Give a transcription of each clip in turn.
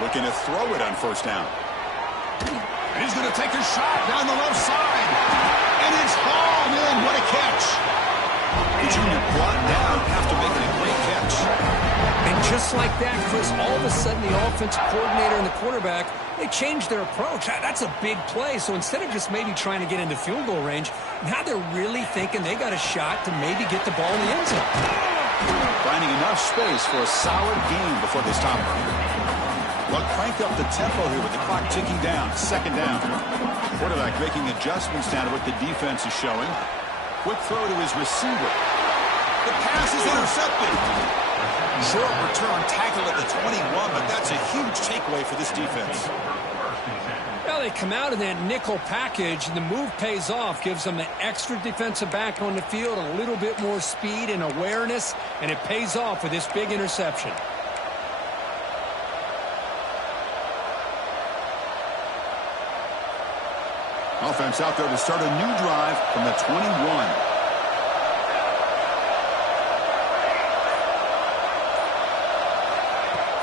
Looking to throw it on first down. And he's going to take a shot down the left side. And it's hauled in. What a catch. The junior brought down after making a great catch. And just like that, Chris, all of a sudden the offensive coordinator and the quarterback, they changed their approach. That's a big play. So instead of just maybe trying to get into field goal range, now they're really thinking they got a shot to maybe get the ball in the end zone. Finding enough space for a solid game before they stop her. They'll crank up the tempo here with the clock ticking down. Second down. Quarterback making adjustments down to what the defense is showing. Quick throw to his receiver. The pass is intercepted. Short return, tackle at the 21, but that's a huge takeaway for this defense. Well, they come out in that nickel package, and the move pays off. Gives them an extra defensive back on the field, a little bit more speed and awareness, and it pays off with this big interception. Offense out there to start a new drive from the 21.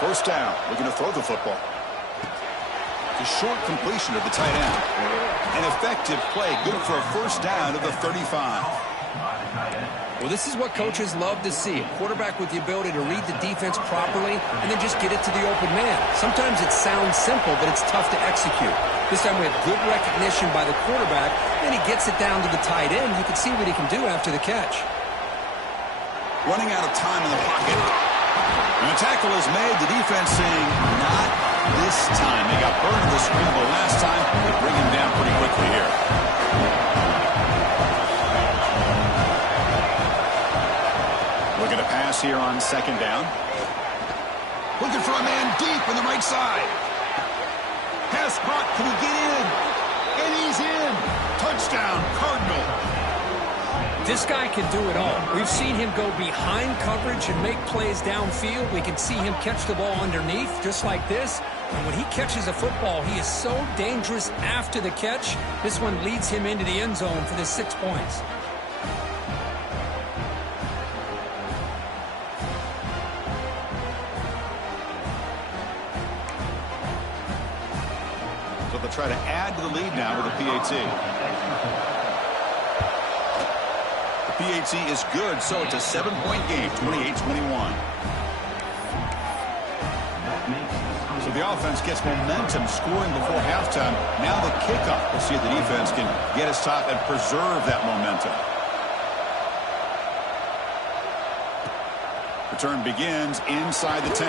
First down, looking to throw the football. The short completion of the tight end. An effective play, good for a first down of the 35. Well, this is what coaches love to see. A quarterback with the ability to read the defense properly and then just get it to the open man. Sometimes it sounds simple, but it's tough to execute. This time we have good recognition by the quarterback, then he gets it down to the tight end. You can see what he can do after the catch. Running out of time in the pocket. And the tackle is made. The defense saying, not this time. They got burned in the scramble last time. They bring him down pretty quickly here. Looking to pass here on second down. Looking for a man deep on the right side. Pass caught. Can he get in? And he's in. Touchdown, Cardinal. This guy can do it all. We've seen him go behind coverage and make plays downfield. We can see him catch the ball underneath, just like this. And when he catches a football, he is so dangerous after the catch. This one leads him into the end zone for the 6 points. So they'll try to add to the lead now with a PAT. PAT is good, so it's a 7-point game, 28-21. So the offense gets momentum scoring before halftime. Now the kickoff. We'll see if the defense can get his top and preserve that momentum. Return begins inside the 10.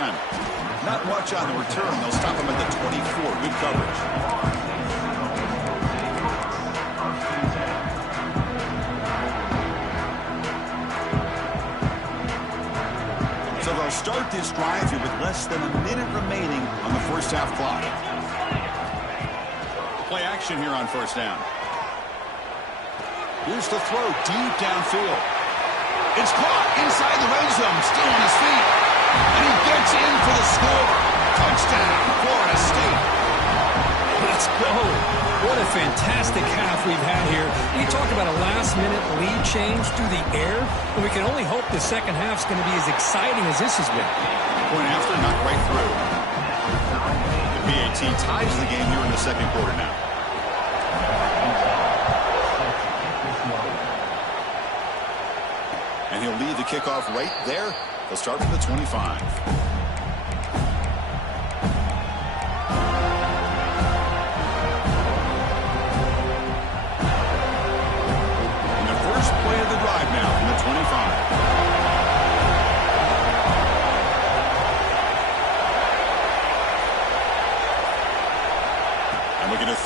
Not much on the return. They'll stop him at the 24. Good coverage. So they'll start this drive here with less than a minute remaining on the first half clock. Play action here on first down. Here's the throw deep downfield. It's caught inside the red zone, still on his feet. And he gets in for the score. Touchdown, Florida State. Let's go. What a fantastic half we've had here. We talk about a last-minute lead change through the air, and we can only hope the second half's going to be as exciting as this has been. Point after, not right through. The PAT ties the game here in the second quarter now. And he'll lead the kickoff right there. They'll start from the 25.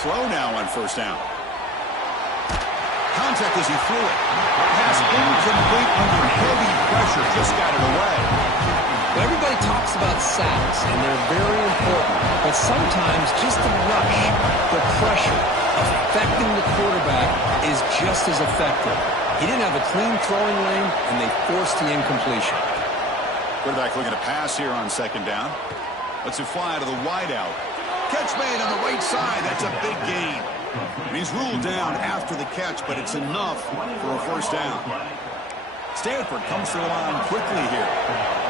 Throw now on first down. Contact as he threw it. Pass incomplete under heavy pressure. Just got it away. Well, everybody talks about sacks, and they're very important. But sometimes just the rush, the pressure, affecting the quarterback is just as effective. He didn't have a clean throwing lane, and they forced the incompletion. Quarterback looking to pass here on second down. Lets it fly to the wideout. Catch made on the right side. That's a big gain. And he's ruled down after the catch, but it's enough for a first down. Stanford comes to the line quickly here.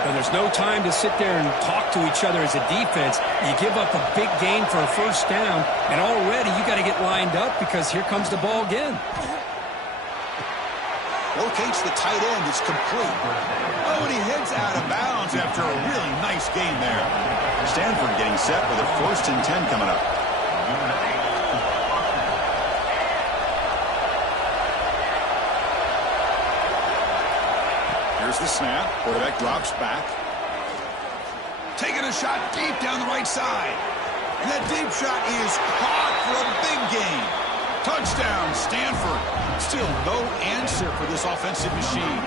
Well, there's no time to sit there and talk to each other as a defense. You give up a big gain for a first down, and already you got to get lined up because here comes the ball again. Locates the tight end. It's complete. Oh, and he heads out of bounds after a really nice gain there. Stanford getting set with a 1st and 10 coming up. Here's the snap. Quarterback drops back. Taking a shot deep down the right side. And that deep shot is caught for a big gain. Touchdown, Stanford. Still no answer for this offensive machine.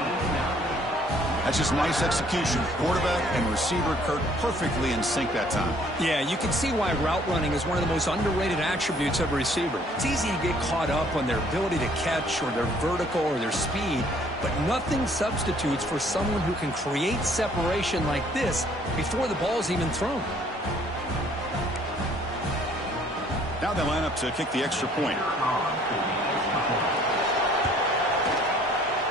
That's just nice execution. Quarterback and receiver Kurt perfectly in sync that time. Yeah, you can see why route running is one of the most underrated attributes of a receiver. It's easy to get caught up on their ability to catch or their vertical or their speed, but nothing substitutes for someone who can create separation like this before the ball is even thrown. Now they line up to kick the extra point.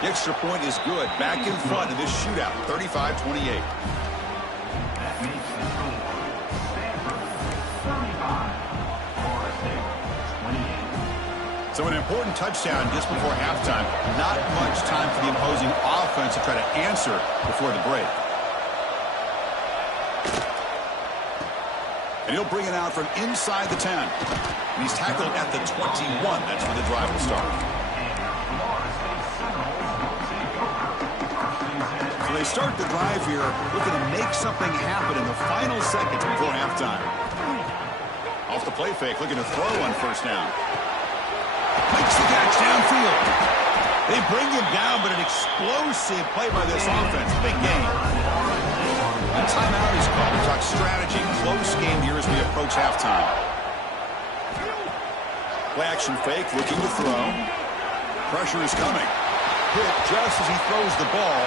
The extra point is good. Back in front of this shootout, 35-28. So an important touchdown just before halftime. Not much time for the opposing offense to try to answer before the break. And he'll bring it out from inside the 10. And he's tackled at the 21. That's where the drive will start. So they start the drive here looking to make something happen in the final seconds before halftime. Off the play fake, looking to throw on 1st down. Makes the catch downfield. They bring him down, but an explosive play by this offense. Big game. A timeout is called to talk strategy. Close game here as we approach halftime. Play action fake, looking to throw. Pressure is coming. Hit just as he throws the ball.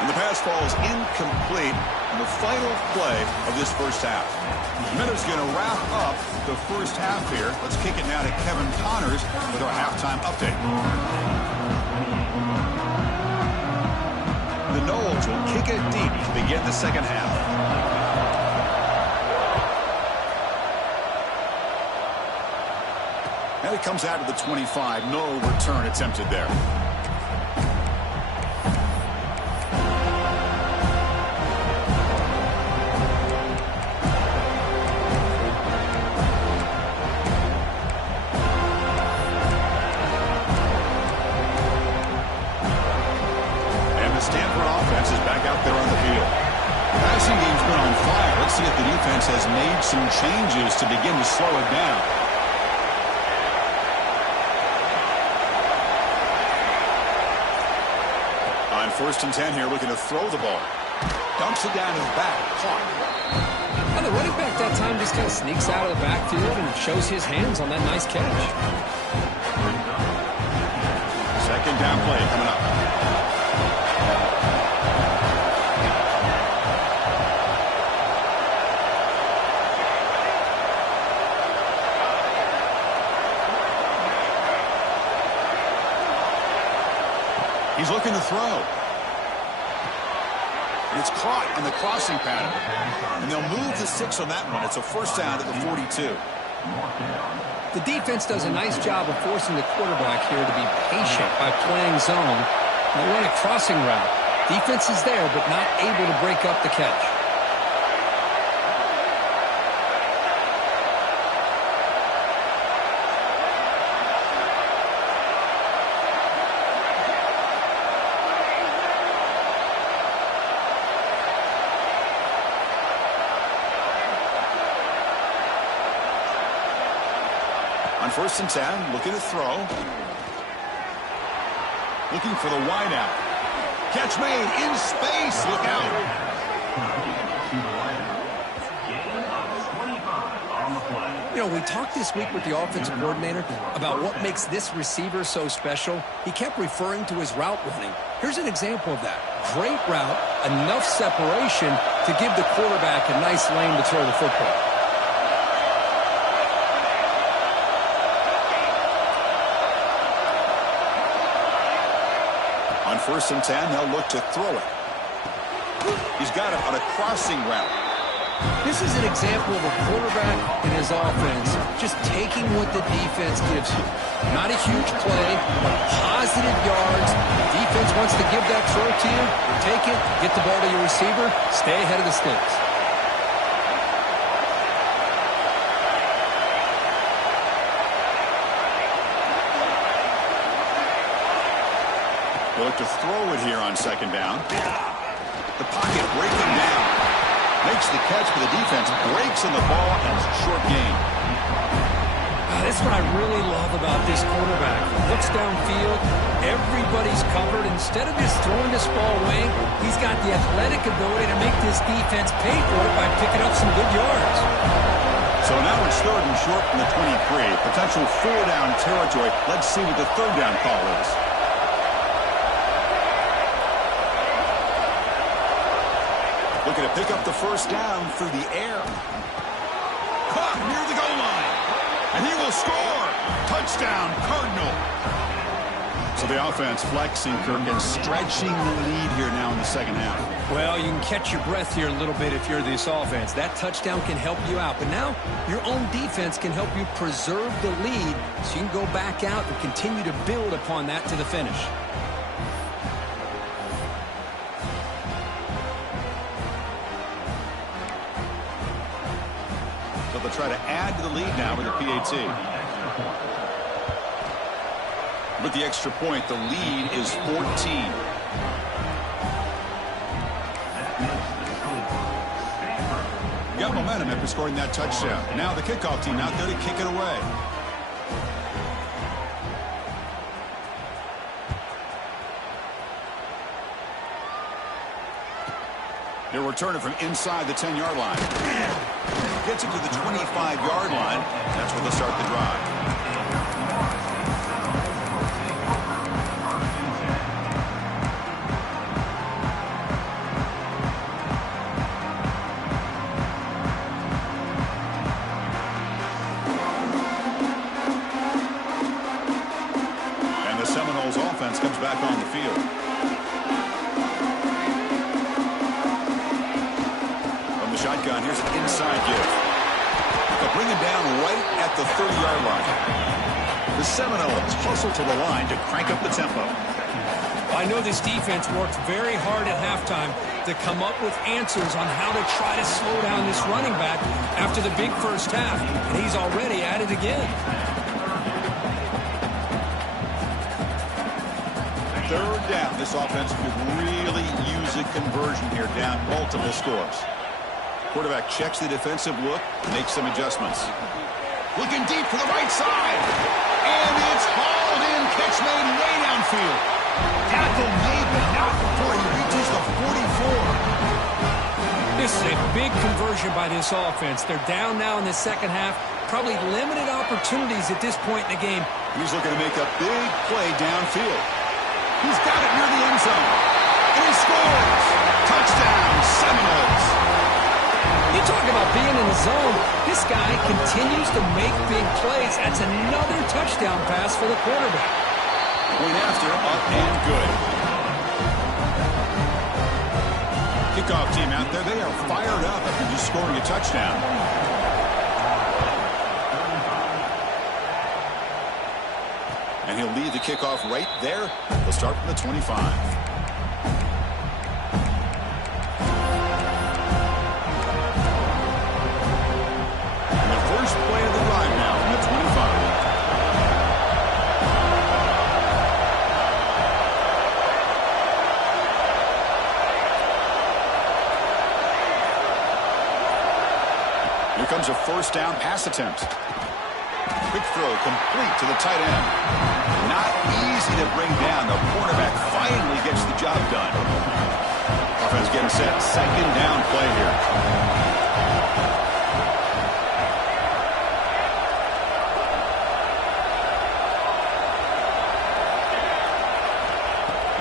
And the pass falls incomplete in the final play of this first half. Minutes going to wrap up the first half here. Let's kick it now to Kevin Connors with our halftime update. The Noles will kick it deep to begin the second half. And it comes out to the 25. No return attempted there. See if the defense has made some changes to begin to slow it down. On 1st and 10 here, looking to throw the ball. Dumps it down to the back. Caught. Well, the running back that time just kind of sneaks out of the backfield and shows his hands on that nice catch. 2nd down play coming up. He's looking to throw. And it's caught on the crossing pattern. And they'll move the 6 on that one. It's a 1st down at the 42. The defense does a nice job of forcing the quarterback here to be patient by playing zone. They run a crossing route. Defense is there, but not able to break up the catch. On 1st and 10, looking to throw. Looking for the wide out. Catch made in space. Look out. You know, we talked this week with the offensive coordinator about what makes this receiver so special. He kept referring to his route running. Here's an example of that. Great route, enough separation to give the quarterback a nice lane to throw the football. On 1st and 10, they'll look to throw it. He's got him on a crossing route. This is an example of a quarterback and his offense just taking what the defense gives you. Not a huge play, but positive yards. The defense wants to give that throw to you. Take it, get the ball to your receiver, stay ahead of the sticks. They'll look to throw it here on second down. The pocket breaking down. Makes the catch for the defense. Breaks in the ball, and it's a short gain. That's what I really love about this quarterback. Looks downfield. Everybody's covered. Instead of just throwing this ball away, he's got the athletic ability to make this defense pay for it by picking up some good yards. So now it's third and short from the 23. Potential four-down territory. Let's see what the third down call is. Looking to pick up the first down through the air. Caught near the goal line. And he will score. Touchdown, Cardinal. So the offense flexing, Kirk, and stretching the lead here now in the second half. Well, you can catch your breath here a little bit if you're this offense. That touchdown can help you out. But now your own defense can help you preserve the lead so you can go back out and continue to build upon that to the finish. They'll try to add to the lead now with a PAT. With the extra point, the lead is 14. Got momentum after scoring that touchdown. Now the kickoff team out there to kick it away. They'll return it from inside the 10-yard line. Gets it to the 25-yard line. That's where they'll start the drive. And the Seminoles offense comes back on the field. Shotgun. Here's an inside give. They'll bring him down right at the 30-yard line. The Seminoles hustle to the line to crank up the tempo. I know this defense worked very hard at halftime to come up with answers on how to try to slow down this running back after the big first half, and he's already at it again. Third down. This offense could really use a conversion here, down multiple scores. Quarterback checks the defensive look, makes some adjustments. Looking deep for the right side. And it's hauled in. Catch made way downfield. Tackle made, but not before he reaches the 44. This is a big conversion by this offense. They're down now in the second half. Probably limited opportunities at this point in the game. He's looking to make a big play downfield. He's got it near the end zone. And he scores. Touchdown, Seminoles. You talk about being in the zone. This guy continues to make big plays. That's another touchdown pass for the quarterback. Point after, up and good. Kickoff team out there, they are fired up after just scoring a touchdown. And he'll lead the kickoff right there. They'll start from the 25. Play of the drive now from the 25. Here comes a first down pass attempt. Quick throw complete to the tight end. Not easy to bring down. The cornerback finally gets the job done. Offense getting set. Second down play here.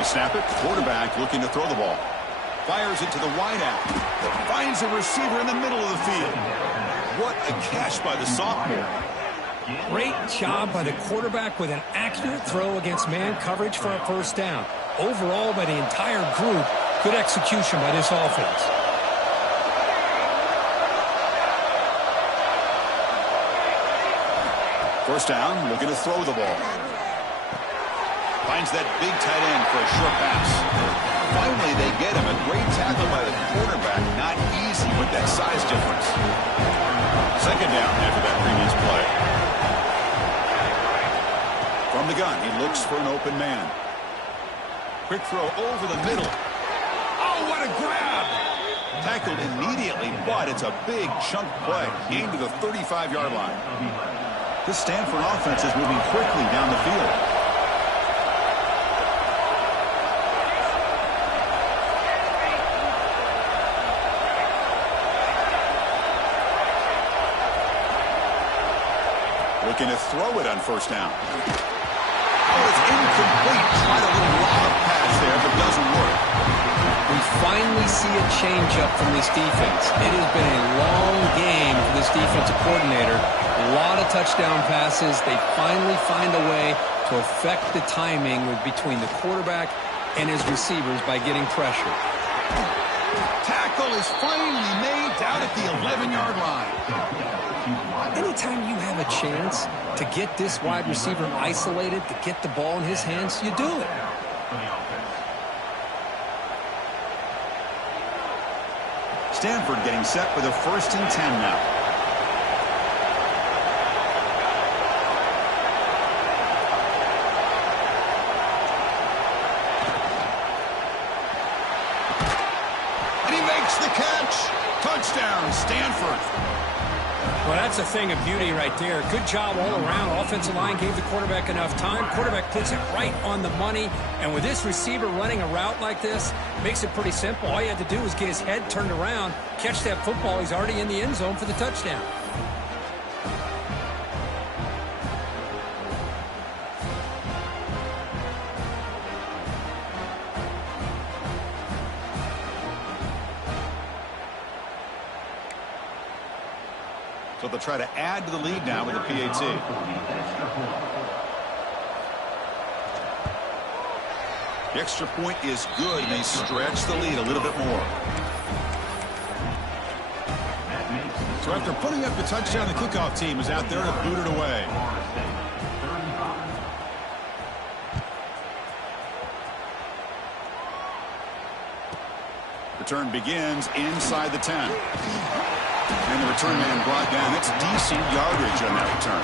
Snap it. Quarterback looking to throw the ball. Fires it to the wideout. Finds a receiver in the middle of the field. What a catch by the sophomore. Great job by the quarterback with an accurate throw against man coverage for a first down. Overall, by the entire group, Good execution by this offense. First down, looking to throw the ball. Finds that big tight end for a short pass. Finally, they get him. A great tackle by the quarterback. Not easy with that size difference. Second down after that previous play. From the gun, he looks for an open man. Quick throw over the middle. Oh, what a grab! Tackled immediately, but it's a big chunk play. Gained to the 35-yard line. This Stanford offense is moving quickly down the field. Looking to throw it on first down. Oh, it's incomplete. Tried a little lob pass there, but doesn't work. We finally see a change-up from this defense. It has been a long game for this defensive coordinator. A lot of touchdown passes. They finally find a way to affect the timing between the quarterback and his receivers by getting pressure. Tackle is finally made down at the 11-yard line. Anytime you have a chance to get this wide receiver isolated, to get the ball in his hands, you do it. Stanford getting set for the 1st and 10 now. And he makes the catch. Touchdown, Stanford. Well, that's a thing of beauty right there. Good job all around. Offensive line gave the quarterback enough time. Quarterback puts it right on the money. And with this receiver running a route like this, makes it pretty simple. All you have to do is get his head turned around, catch that football. He's already in the end zone for the touchdown. So they'll try to add to the lead now with the PAT. The extra point is good, and they stretch the lead a little bit more. So after putting up the touchdown, the kickoff team is out there to boot it away. Return begins inside the 10. And the return man brought down. It's decent yardage on that return.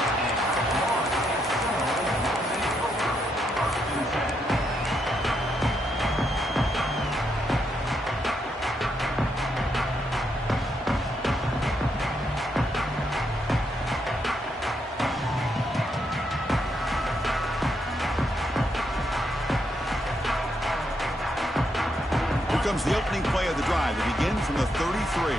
Here comes the opening play of the drive. They begin from the 33.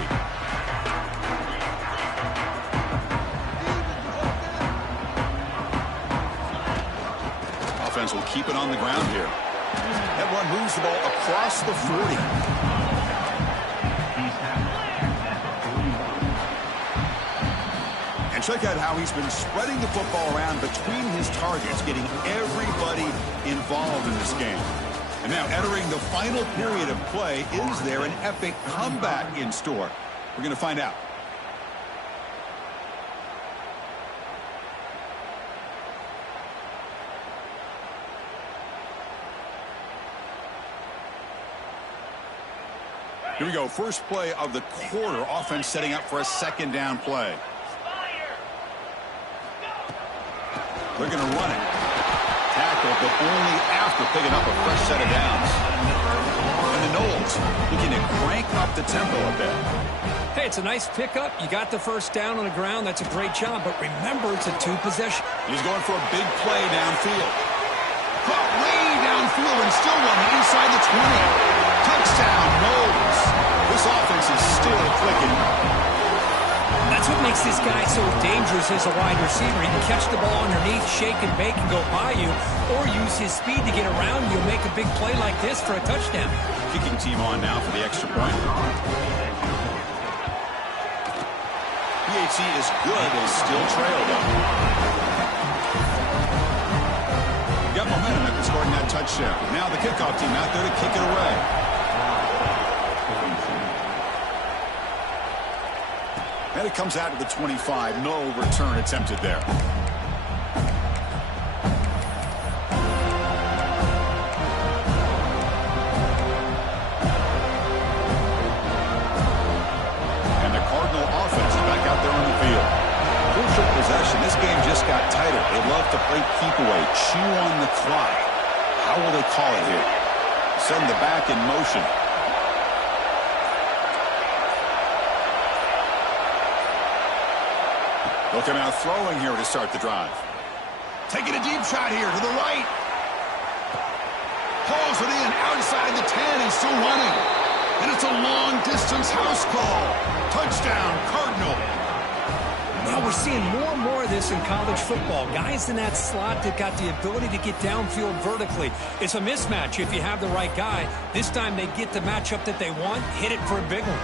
Will keep it on the ground here. That one moves the ball across the 40. And check out how he's been spreading the football around between his targets, getting everybody involved in this game. And now entering the final period of play, is there an epic comeback in store? We're going to find out. Here we go. First play of the quarter. Offense setting up for a second down play. They're going to run it. Tackle, but only after picking up a fresh set of downs. And the Noles looking to crank up the tempo a bit. Hey, it's a nice pickup. You got the first down on the ground. That's a great job. But remember, it's a two-possession. He's going for a big play downfield. Caught way downfield and still running inside the 20. Touchdown, Noles. This offense is still clicking. That's what makes this guy so dangerous as a wide receiver. He can catch the ball underneath, shake and bake, and go by you, or use his speed to get around you and make a big play like this for a touchdown. Kicking team on now for the extra point. PAT is good. They still trail, though. Got momentum after scoring that touchdown. Now the kickoff team out there to kick it away. And it comes out to the 25. No return attempted there. And the Cardinal offense is back out there on the field. Crucial possession. This game just got tighter. They love to play keep away, chew on the clock. How will they call it here? Send the back in motion. They'll come out throwing here to start the drive. Taking a deep shot here to the right. Pulls it in outside the 10 and still running. And it's a long-distance house call. Touchdown, Cardinal. Now we're seeing more and more of this in college football. Guys in that slot that got the ability to get downfield vertically. It's a mismatch if you have the right guy. This time they get the matchup that they want, hit it for a big one.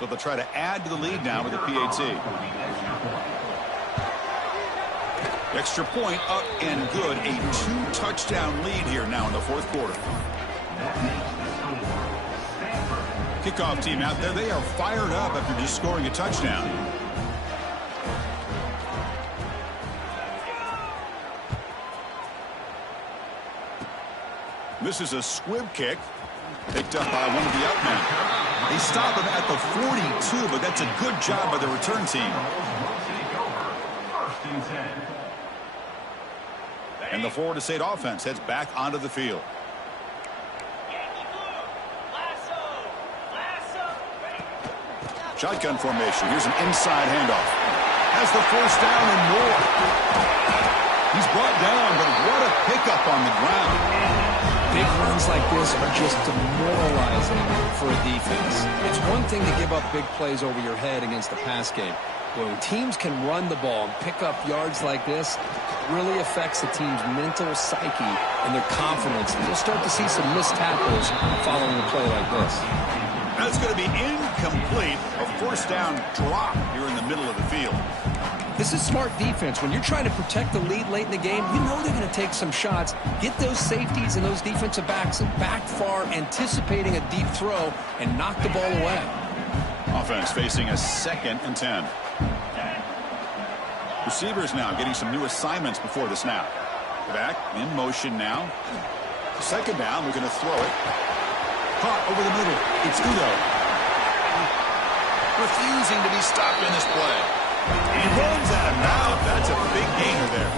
So they'll try to add to the lead now with the PAT. Extra point up and good. A 2-touchdown lead here now in the fourth quarter. Kickoff team out there. They are fired up after just scoring a touchdown. This is a squib kick. Picked up by one of the outmen. They stop him at the 42, but that's a good job by the return team. And the Florida State offense heads back onto the field. Shotgun formation. Here's an inside handoff. Has the first down and more. He's brought down, but what a pickup on the ground. Big runs like this are just demoralizing for a defense. It's one thing to give up big plays over your head against the pass game. But when teams can run the ball and pick up yards like this, it really affects the team's mental psyche and their confidence. And you'll start to see some missed tackles following a play like this. That's going to be incomplete. A first down drop here in the middle of the field. This is smart defense. When you're trying to protect the lead late in the game, you know they're going to take some shots. Get those safeties and those defensive backs back far, anticipating a deep throw, and knock the ball away. Offense facing a 2nd and 10. Receivers now getting some new assignments before the snap. Back in motion now. 2nd down, we're going to throw it. Caught over the middle. It's Udo. Refusing to be stopped in this play. He runs out of bounds. That's a big gainer there.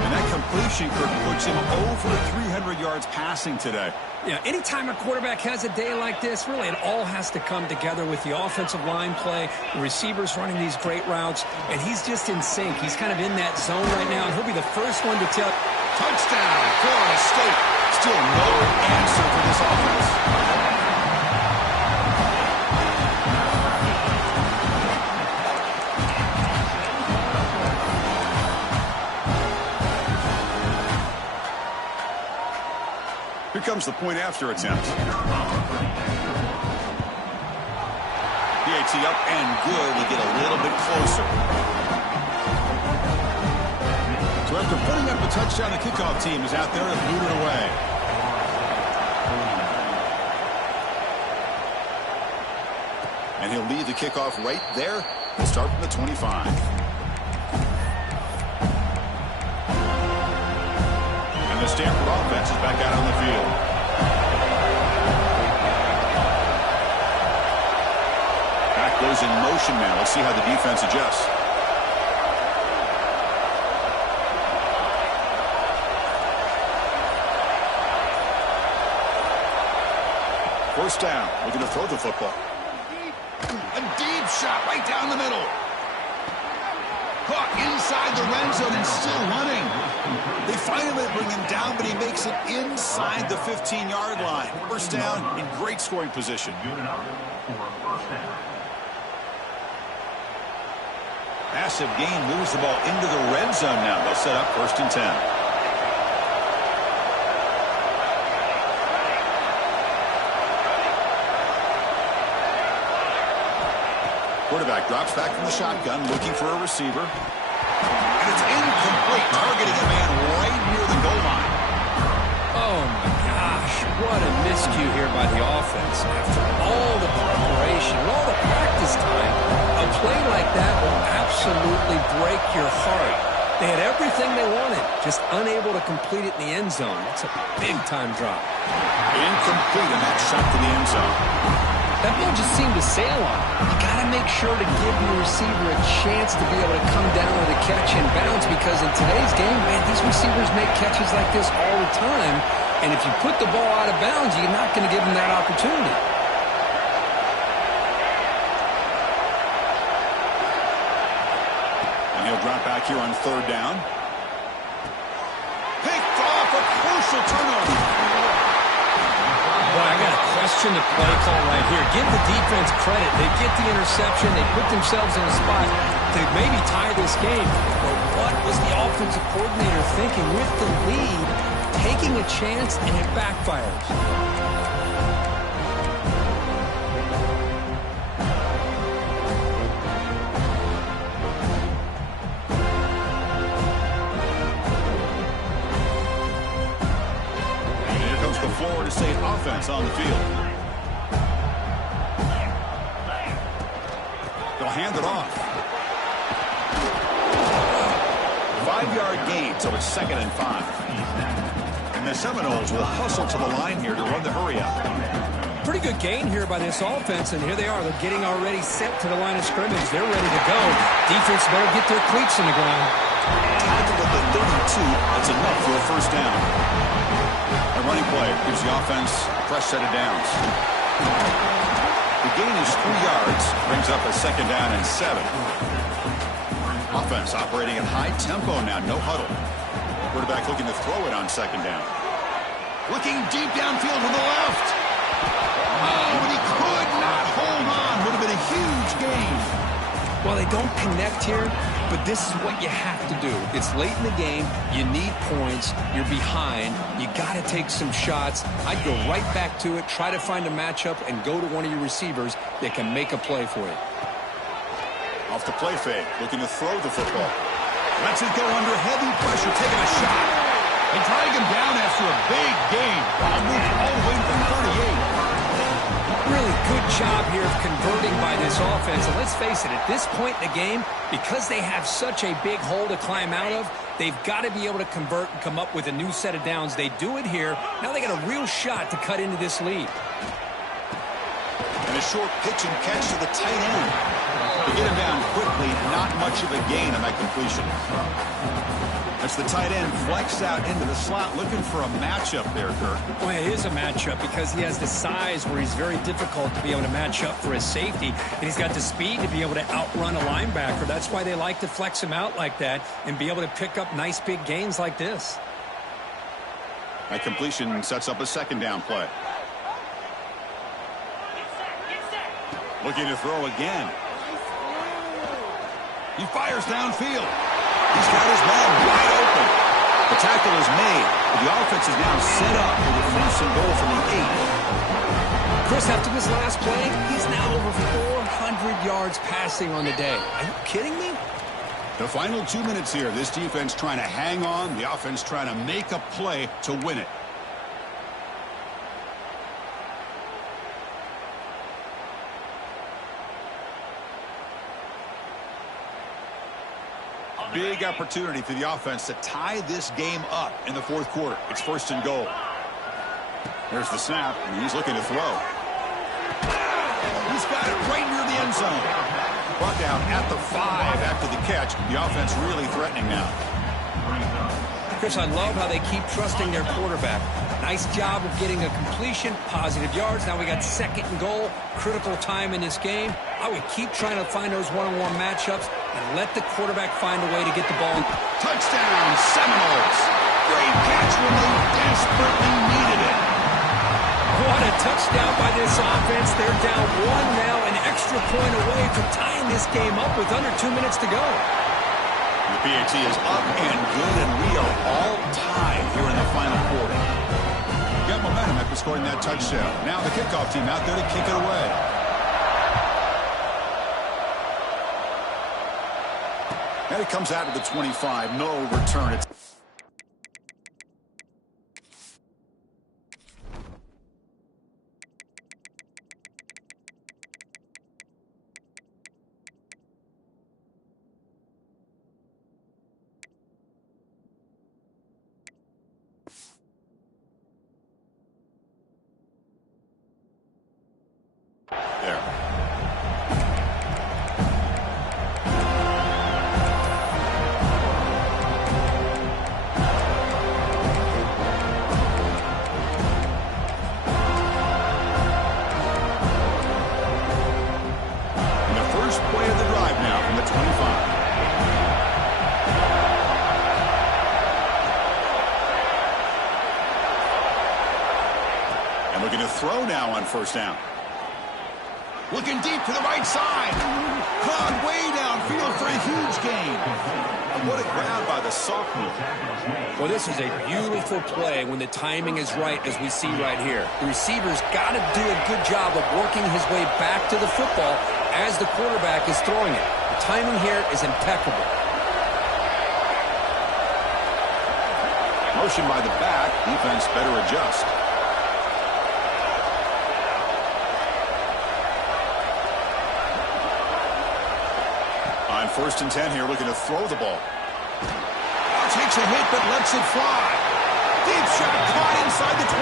And that completion, Kirk, puts him over 300 yards passing today. Yeah, anytime a quarterback has a day like this, really it all has to come together with the offensive line play, the receivers running these great routes, and he's just in sync. He's kind of in that zone right now, and he'll be the first one to tell. Touchdown, Florida State. Still no answer for this offense. Here comes the point after attempt. PAT up and good. We get a little bit closer. So after putting up a touchdown, the kickoff team is out there to boot it away. And he'll lead the kickoff right there. He'll start from the 25. The Stanford offense is back out on the field. Back goes in motion now. Let's see how the defense adjusts. First down. We're going to throw the football. A deep shot right down the middle. Caught inside the red zone and still running. They finally bring him down, but he makes it inside the 15-yard line. First down in great scoring position. Massive gain moves the ball into the red zone now. They'll set up 1st and 10. Quarterback drops back from the shotgun, looking for a receiver. And it's incomplete, targeting a man right near the goal line. Oh, my gosh. What a miscue here by the offense. After all the preparation and all the practice time, a play like that will absolutely break your heart. They had everything they wanted, just unable to complete it in the end zone. It's a big-time drop. Incomplete, and that shot to the end zone. That ball just seemed to sail on. You got to make sure to give your receiver a chance to be able to come down with a catch and bounce, because in today's game, man, these receivers make catches like this all the time. And if you put the ball out of bounds, you're not going to give them that opportunity. And he'll drop back here on third down. Picked off, a crucial turnover. Boy, I got to question the play call right here. Give the defense credit. They get the interception. They put themselves in a spot to maybe tie this game. But what was the offensive coordinator thinking with the lead, taking a chance, and it backfires? Florida State offense on the field. They'll hand it off. 5-yard gain, so it's 2nd and 5. And the Seminoles will hustle to the line here to run the hurry up. Pretty good gain here by this offense, and here they are. They're getting already set to the line of scrimmage. They're ready to go. Defense better get their cleats in the ground. Tackled at the 32. That's enough for a first down. A running play gives the offense a fresh set of downs. The gain is 3 yards, brings up a 2nd down and 7. Offense operating at high tempo now, no huddle. Quarterback looking to throw it on 2nd down. Looking deep downfield to the left. Oh, but he could not hold on. Would have been a huge gain. Well, they don't connect here, but this is what you have to do. It's late in the game. You need points. You're behind. You got to take some shots. I'd go right back to it, try to find a matchup, and go to one of your receivers that can make a play for you. Off the play fake, looking to throw the football. Lets it go under heavy pressure, taking a shot. They drag him down after a big gain. Ball moved all the way to the 38. Really good job here of converting by this offense. And let's face it, at this point in the game, because they have such a big hole to climb out of, they've got to be able to convert and come up with a new set of downs. They do it here. Now they got a real shot to cut into this lead. And a short pitch and catch to the tight end. To get him down quickly, not much of a gain on that completion. That's the tight end flexed out into the slot, looking for a matchup there, Kirk. Well, it is a matchup because he has the size where he's very difficult to be able to match up for his safety, and he's got the speed to be able to outrun a linebacker. That's why they like to flex him out like that and be able to pick up nice big gains like this. That completion sets up a 2nd down play. Looking to throw again. He fires downfield. He's got his man wide open. The tackle is made. The offense is now set up with a 1st and goal from the 8. Chris, after this last play, he's now over 400 yards passing on the day. Are you kidding me? The final 2 minutes here. This defense trying to hang on. The offense trying to make a play to win it. Big opportunity for the offense to tie this game up in the 4th quarter. It's 1st and goal. There's the snap, and he's looking to throw. He's got it right near the end zone. Brought down at the 5 after the catch. The offense really threatening now. Chris, I love how they keep trusting their quarterback. Nice job of getting a completion, positive yards. Now we got 2nd and goal, critical time in this game. I would keep trying to find those one-on-one matchups and let the quarterback find a way to get the ball. Touchdown, Seminoles. Great catch when they desperately needed it. What a touchdown by this offense. They're down 1 now, an extra point away from tying this game up with under 2 minutes to go. The PAT is up and good, and we are all tied here in the final quarter. Got momentum after scoring that touchdown. Now the kickoff team out there to kick it away. And it comes out to the 25. No return. Looking to throw now on first down. Looking deep to the right side. Caught way downfield for a huge gain. And what a grab by the sophomore. Well, this is a beautiful play when the timing is right, as we see right here. The receiver's got to do a good job of working his way back to the football as the quarterback is throwing it. The timing here is impeccable. Motion by the back. Defense better adjust. On 1st and 10 here, looking to throw the ball. Takes a hit, but lets it fly. Deep shot caught inside the 25.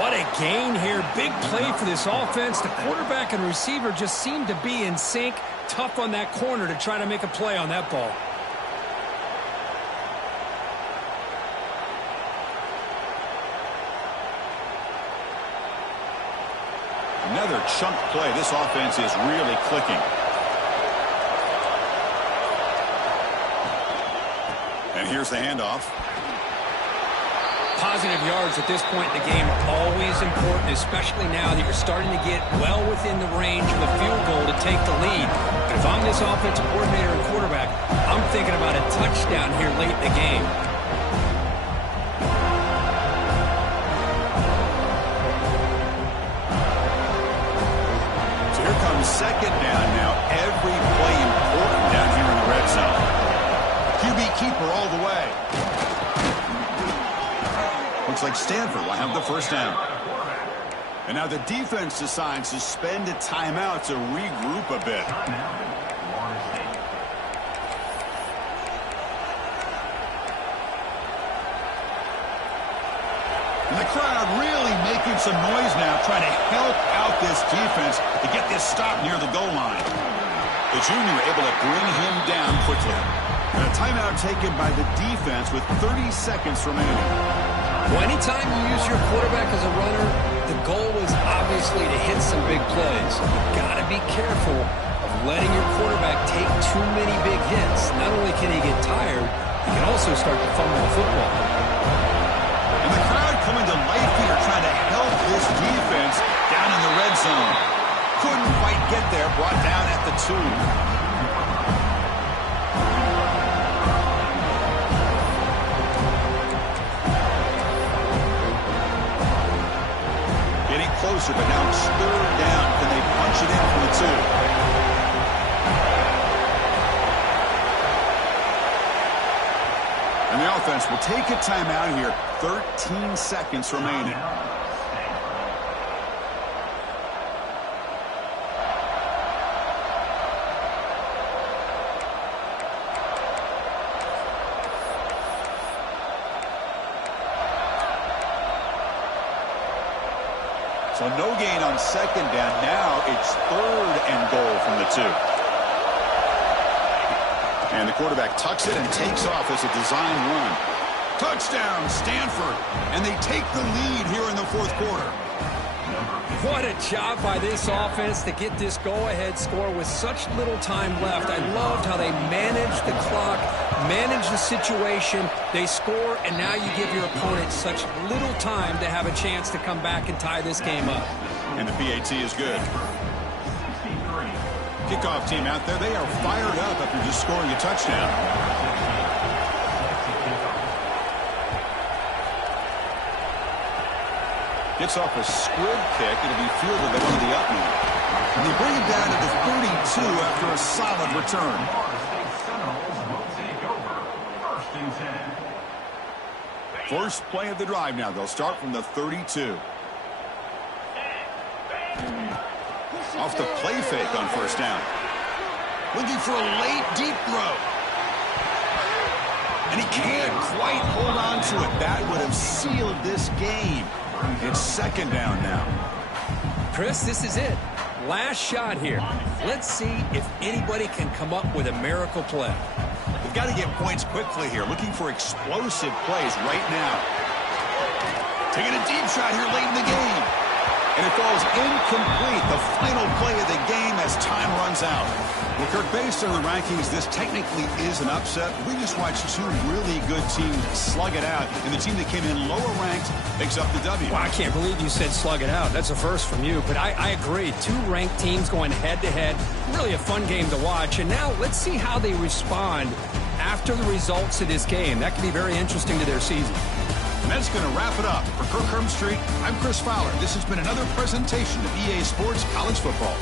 What a gain here. Big play for this offense. The quarterback and receiver just seem to be in sync. Tough on that corner to try to make a play on that ball. Another chunk play. This offense is really clicking. And here's the handoff. Positive yards at this point in the game are always important, especially now that you're starting to get well within the range of a field goal to take the lead. But if I'm this offensive coordinator and quarterback, I'm thinking about a touchdown here late in the game. Second down now. Every play important down here in the red zone. QB keeper all the way. Looks like Stanford will have the first down. And now the defense decides to spend a timeout to regroup a bit. And the crowd really making some noise now, trying to help out this defense to get this stop near the goal line. The junior able to bring him down quickly. And a timeout taken by the defense with 30 seconds remaining. Well, anytime you use your quarterback as a runner, the goal is obviously to hit some big plays. You've got to be careful of letting your quarterback take too many big hits. Not only can he get tired, he can also start to fumble the football. And the crowd coming to life here, trying to help this defense down in the red zone. Couldn't quite get there, brought down at the 2. Getting closer, but now it's 3rd down. Can they punch it in from the 2? And the offense will take a timeout here. 13 seconds remaining. So no gain on 2nd down. Now it's 3rd and goal from the 2. And the quarterback tucks it and takes off as a design run. Touchdown, Stanford. And they take the lead here in the 4th quarter. What a job by this offense to get this go-ahead score with such little time left. I loved how they managed the clock, managed the situation. They score, and now you give your opponent such little time to have a chance to come back and tie this game up. And the PAT is good. Kickoff team out there, they are fired up after just scoring a touchdown. Gets off a squib kick. It'll be fielded by one of the up men. And they bring it down to the 32 after a solid return. First play of the drive now. They'll start from the 32. Off the play fake on first down. Looking for a late deep throw. And he can't quite hold on to it. That would have sealed this game. It's second down now. Chris, this is it. Last shot here. Let's see if anybody can come up with a miracle play. They've got to get points quickly here. Looking for explosive plays right now. Taking a deep shot here late in the game. And it falls incomplete. The final play of the game as time runs out. Well, Kirk, based on the rankings, this technically is an upset. We just watched two really good teams slug it out, and the team that came in lower ranked picks up the W. Well, I can't believe you said slug it out. That's a first from you, but I agree. Two ranked teams going head-to-head. Really a fun game to watch. And now let's see how they respond after the results of this game. That could be very interesting to their season. And that's going to wrap it up. For Kirk Street, I'm Chris Fowler. This has been another presentation of EA Sports College Football.